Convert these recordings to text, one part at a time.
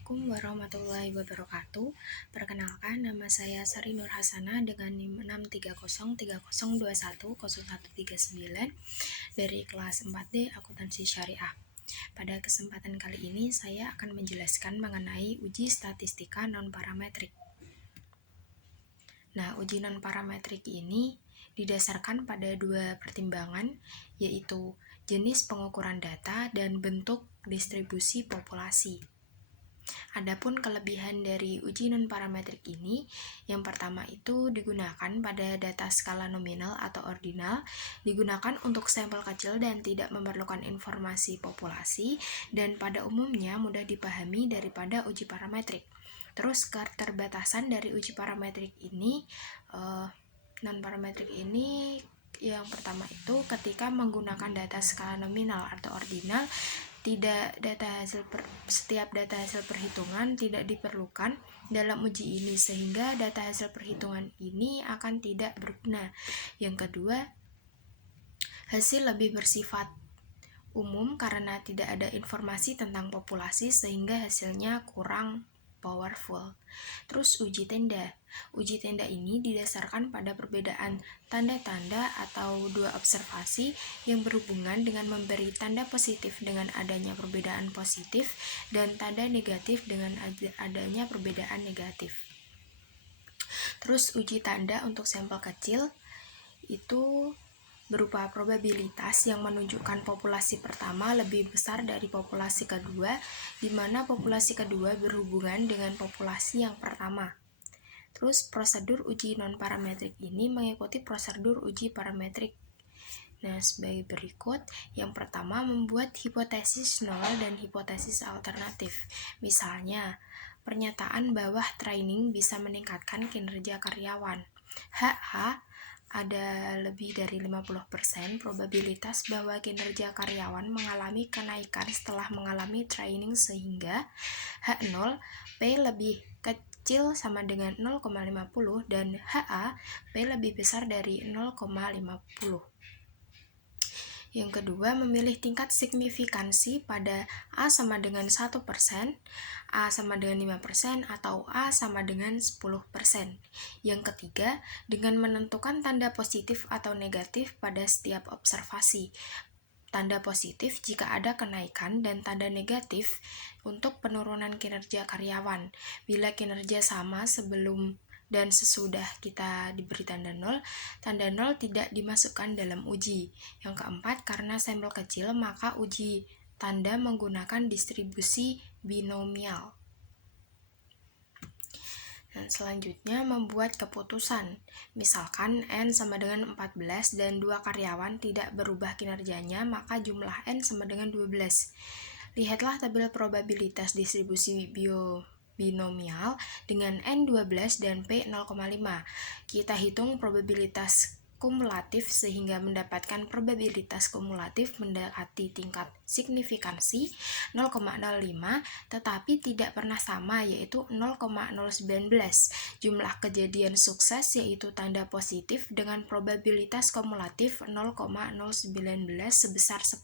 Assalamualaikum warahmatullahi wabarakatuh. Perkenalkan, nama saya Sari Nur Hasanah dengan NIM 63030210139 dari kelas 4D Akuntansi Syariah. Pada kesempatan kali ini saya akan menjelaskan mengenai uji statistika non-parametrik. Nah, uji non-parametrik ini didasarkan pada dua pertimbangan, yaitu jenis pengukuran data dan bentuk distribusi populasi. Adapun kelebihan dari uji non-parametrik ini, yang pertama itu digunakan pada data skala nominal atau ordinal, digunakan untuk sampel kecil dan tidak memerlukan informasi populasi, dan pada umumnya mudah dipahami daripada uji parametrik. Terus keterbatasan dari uji parametrik ini, non-parametrik ini yang pertama itu ketika menggunakan data skala nominal atau ordinal, setiap data hasil perhitungan tidak diperlukan dalam uji ini, sehingga data hasil perhitungan ini akan tidak berguna. Yang kedua, hasil lebih bersifat umum karena tidak ada informasi tentang populasi sehingga hasilnya kurang powerful. Terus uji tenda. Uji tenda ini didasarkan pada perbedaan tanda-tanda atau dua observasi yang berhubungan dengan memberi tanda positif dengan adanya perbedaan positif dan tanda negatif dengan adanya perbedaan negatif. Terus uji tanda untuk sampel kecil itu berupa probabilitas yang menunjukkan populasi pertama lebih besar dari populasi kedua, di mana populasi kedua berhubungan dengan populasi yang pertama. Terus prosedur uji non-parametrik ini mengikuti prosedur uji parametrik. Nah, sebagai berikut, yang pertama membuat hipotesis nol dan hipotesis alternatif. Misalnya, pernyataan bahwa training bisa meningkatkan kinerja karyawan. HA ada lebih dari 50% probabilitas bahwa kinerja karyawan mengalami kenaikan setelah mengalami training sehingga H0 P lebih kecil sama dengan 0,50 dan HA P lebih besar dari 0,50. Yang kedua, memilih tingkat signifikansi pada A sama dengan 1%, A sama dengan 5%, atau A sama dengan 10%. Yang ketiga, dengan menentukan tanda positif atau negatif pada setiap observasi. Tanda positif jika ada kenaikan dan tanda negatif untuk penurunan kinerja karyawan. Bila kinerja sama sebelum dan sesudah kita diberi tanda nol tidak dimasukkan dalam uji. Yang keempat, karena sampel kecil, maka uji tanda menggunakan distribusi binomial. Dan selanjutnya, membuat keputusan. Misalkan N sama dengan 14 dan 2 karyawan tidak berubah kinerjanya, maka jumlah N sama dengan 12. Lihatlah tabel probabilitas distribusi binomial dengan N12 dan P 0,5. Kita hitung probabilitas kumulatif sehingga mendapatkan probabilitas kumulatif mendekati tingkat signifikansi 0,05 tetapi tidak pernah sama, yaitu 0,019. Jumlah kejadian sukses yaitu tanda positif dengan probabilitas kumulatif 0,019 sebesar 10.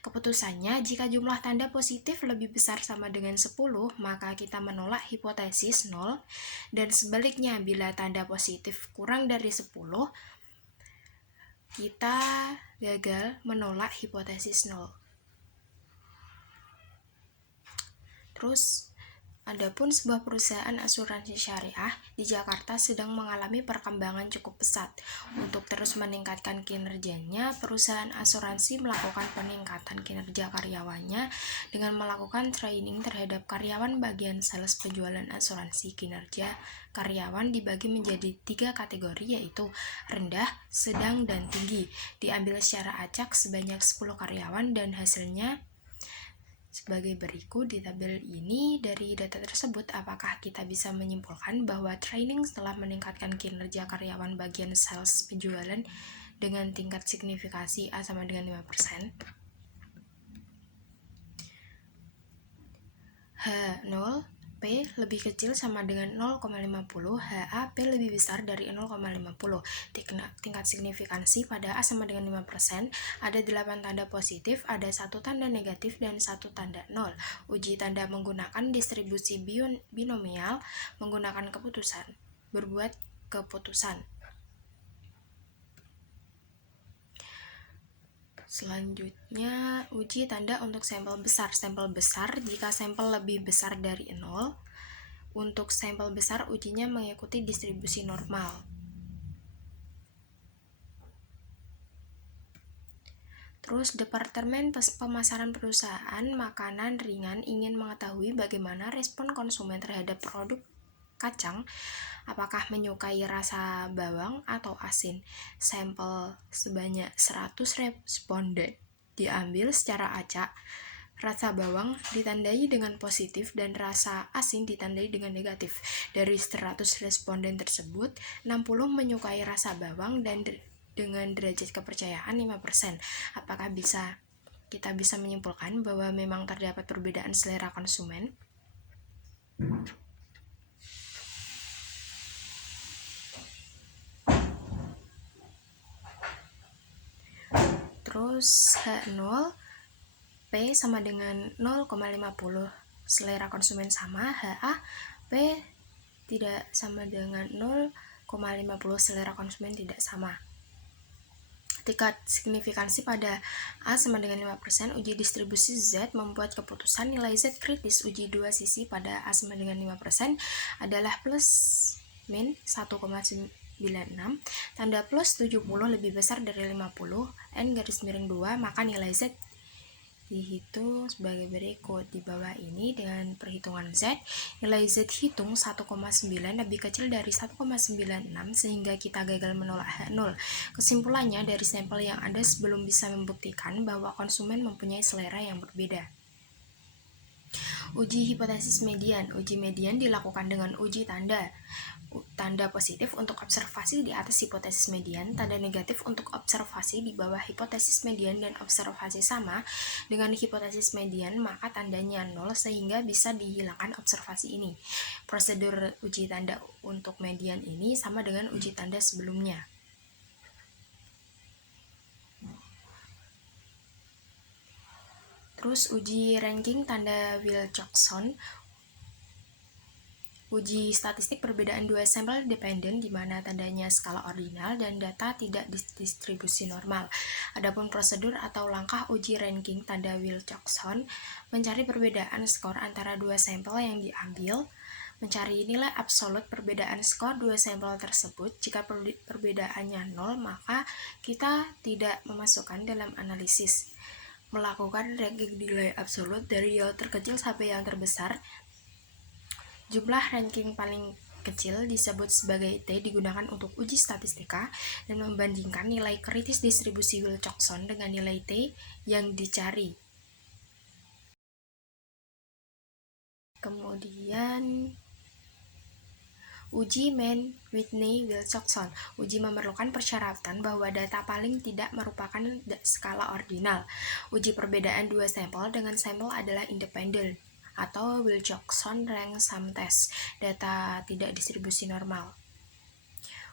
Keputusannya, jika jumlah tanda positif lebih besar sama dengan 10, maka kita menolak hipotesis 0, dan sebaliknya bila tanda positif kurang dari 10, kita gagal menolak hipotesis 0. Terus, adapun sebuah perusahaan asuransi syariah di Jakarta sedang mengalami perkembangan cukup pesat. Untuk terus meningkatkan kinerjanya, perusahaan asuransi melakukan peningkatan kinerja karyawannya dengan melakukan training terhadap karyawan bagian sales penjualan asuransi. Kinerja karyawan dibagi menjadi 3 kategori, yaitu rendah, sedang, dan tinggi. Diambil secara acak sebanyak 10 karyawan dan hasilnya sebagai berikut. Di tabel ini, dari data tersebut, apakah kita bisa menyimpulkan bahwa training telah meningkatkan kinerja karyawan bagian sales penjualan dengan tingkat signifikasi A sama dengan 5%? H0 P lebih kecil sama dengan 0,50, HA P lebih besar dari 0,50. Tingkat signifikansi pada A sama dengan 5%, ada 8 tanda positif, ada 1 tanda negatif, dan 1 tanda 0. Uji tanda menggunakan distribusi binomial, menggunakan berbuat keputusan. Selanjutnya, uji tanda untuk sampel besar. Sampel besar, jika sampel lebih besar dari 0, untuk sampel besar ujinya mengikuti distribusi normal. Terus, Departemen Pemasaran Perusahaan Makanan Ringan ingin mengetahui bagaimana respon konsumen terhadap produk kacang, apakah menyukai rasa bawang atau asin. Sampel sebanyak 100 responden diambil secara acak. Rasa bawang ditandai dengan positif dan rasa asin ditandai dengan negatif. Dari 100 responden tersebut, 60 menyukai rasa bawang dan dengan derajat kepercayaan 5%. Apakah kita bisa menyimpulkan bahwa memang terdapat perbedaan selera konsumen? Terus H0 P sama dengan 0,50, selera konsumen sama. HA P tidak sama dengan 0,50, selera konsumen tidak sama. Tingkat signifikansi pada A sama dengan 5%, uji distribusi Z membuat keputusan nilai Z kritis uji dua sisi pada A sama dengan 5% adalah plus min 1,96, tanda plus 70 lebih besar dari 50, N_2, maka nilai Z dihitung sebagai berikut. Di bawah ini dengan perhitungan Z, nilai Z hitung 1,9 lebih kecil dari 1,96 sehingga kita gagal menolak H0. Kesimpulannya, dari sampel yang ada sebelum bisa membuktikan bahwa konsumen mempunyai selera yang berbeda. Uji hipotesis median. Uji median dilakukan dengan uji tanda positif untuk observasi di atas hipotesis median, tanda negatif untuk observasi di bawah hipotesis median, dan observasi sama dengan hipotesis median, maka tandanya 0 sehingga bisa dihilangkan observasi ini. Prosedur uji tanda untuk median ini sama dengan uji tanda sebelumnya. Terus uji ranking tanda Wilcoxon. Uji statistik perbedaan dua sampel dependen di mana tandanya skala ordinal dan data tidak distribusi normal. Adapun prosedur atau langkah uji ranking tanda Wilcoxon mencari perbedaan skor antara dua sampel yang diambil, mencari nilai absolut perbedaan skor dua sampel tersebut. Jika perbedaannya 0, maka kita tidak memasukkan dalam analisis. Melakukan ranking nilai absolut dari yang terkecil sampai yang terbesar. Jumlah ranking paling kecil disebut sebagai T digunakan untuk uji statistika dan membandingkan nilai kritis distribusi Wilcoxon dengan nilai T yang dicari. Kemudian uji Mann-Whitney-Wilcoxon. Uji memerlukan persyaratan bahwa data paling tidak merupakan skala ordinal. Uji perbedaan dua sampel dengan sampel adalah independen atau Wilcoxon Rank Sum Test. Data tidak distribusi normal.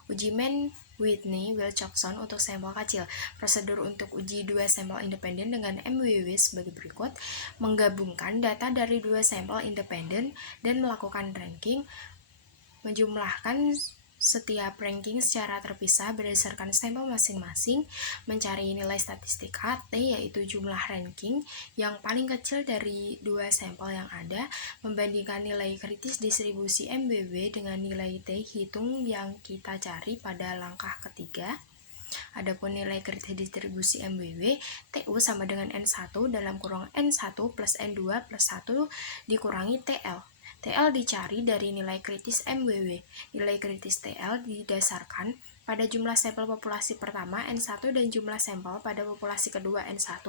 Uji Mann-Whitney-Wilcoxon untuk sampel kecil. Prosedur untuk uji dua sampel independen dengan MWW sebagai berikut. Menggabungkan data dari dua sampel independen dan melakukan ranking. Menjumlahkan setiap ranking secara terpisah berdasarkan sampel masing-masing, mencari nilai statistika T yaitu jumlah ranking yang paling kecil dari dua sampel yang ada, membandingkan nilai kritis distribusi MWW dengan nilai T hitung yang kita cari pada langkah ketiga. Adapun nilai kritis distribusi MWW, TU sama dengan N1 dalam kurung N1 plus N2 plus 1 dikurangi TL. TL dicari dari nilai kritis MWW. Nilai kritis TL didasarkan pada jumlah sampel populasi pertama N1 dan jumlah sampel pada populasi kedua N1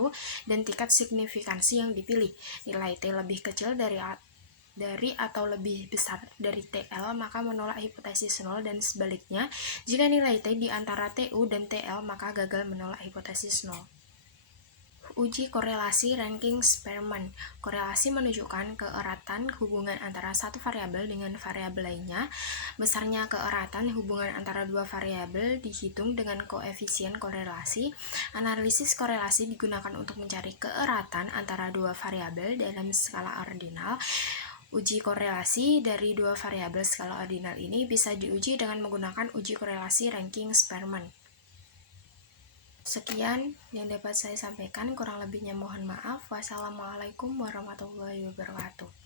dan tingkat signifikansi yang dipilih. Nilai T lebih kecil dari atau lebih besar dari TL, maka menolak hipotesis 0, dan sebaliknya, jika nilai T di antara TU dan TL, maka gagal menolak hipotesis 0. Uji korelasi ranking Spearman. Korelasi menunjukkan keeratan hubungan antara satu variabel dengan variabel lainnya. Besarnya keeratan hubungan antara dua variabel dihitung dengan koefisien korelasi. Analisis korelasi digunakan untuk mencari keeratan antara dua variabel dalam skala ordinal. Uji korelasi dari dua variabel skala ordinal ini bisa diuji dengan menggunakan uji korelasi ranking Spearman. Sekian yang dapat saya sampaikan, kurang lebihnya mohon maaf. Wassalamualaikum warahmatullahi wabarakatuh.